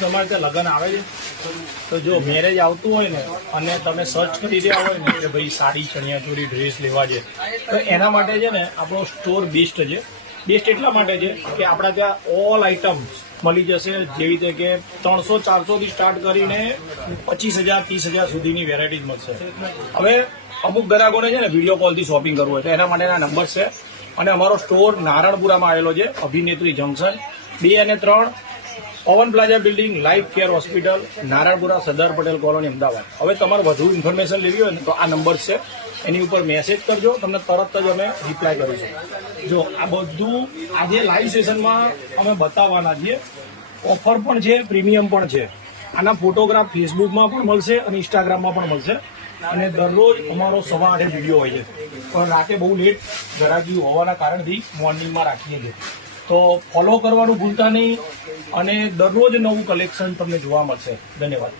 તમારે ત્યાં લગ્ન આવે છે તો જો મેરેજ આવતું હોય ને અને તમે સર્ચ કરી રહ્યા હોય ને કે ભાઈ સાડી ચણિયાચોળી ડ્રેસ લેવા છે તો એના માટે છે ને આપણો સ્ટોર બેસ્ટ છે. બેસ્ટ એટલા માટે છે કે આપણા ત્યાં ઓલ આઇટમ્સ મળી જશે, જેવી રીતે કે 300-400 થી સ્ટાર્ટ કરીને 25,000-30,000 સુધીની વેરાયટીઝ મળશે. હવે અમુક ગ્રાહકોને છે ને વિડીયો કોલથી શોપિંગ કરવું હોય તો એના માટેના નંબર છે. અને અમારો સ્ટોર નારણપુરામાં આવેલો છે, અભિનેત્રી જંકશન 2 અને 3, પવન plaza building, life care hospital, Naranpura, Sardar Patel colony, Ahmedabad. હવે તમારે વધુ ઇન્ફોર્મેશન લેવી હોય ને તો આ નંબર છે, એની ઉપર મેસેજ કરજો, તમને તરત જ અમે રિપ્લાય કરીશું. જો આ બધું આજે લાઈવ સેશનમાં અમે બતાવવાના છીએ. ઓફર પણ છે, પ્રીમિયમ પણ છે. આના ફોટોગ્રાફ ફેસબુકમાં પણ મળશે અને ઇન્સ્ટાગ્રામમાં પણ મળશે. અને દરરોજ અમારો 8:30 વિડીયો હોય છે, પણ રાતે બહુ લેટ ઘરાકી હોવાના કારણથી મોર્નિંગમાં રાખીએ છીએ. તો ફોલો કરવાનું ભૂલતા નહીં અને દરરોજ નવું કલેક્શન તમને જોવા મળશે. ધન્યવાદ.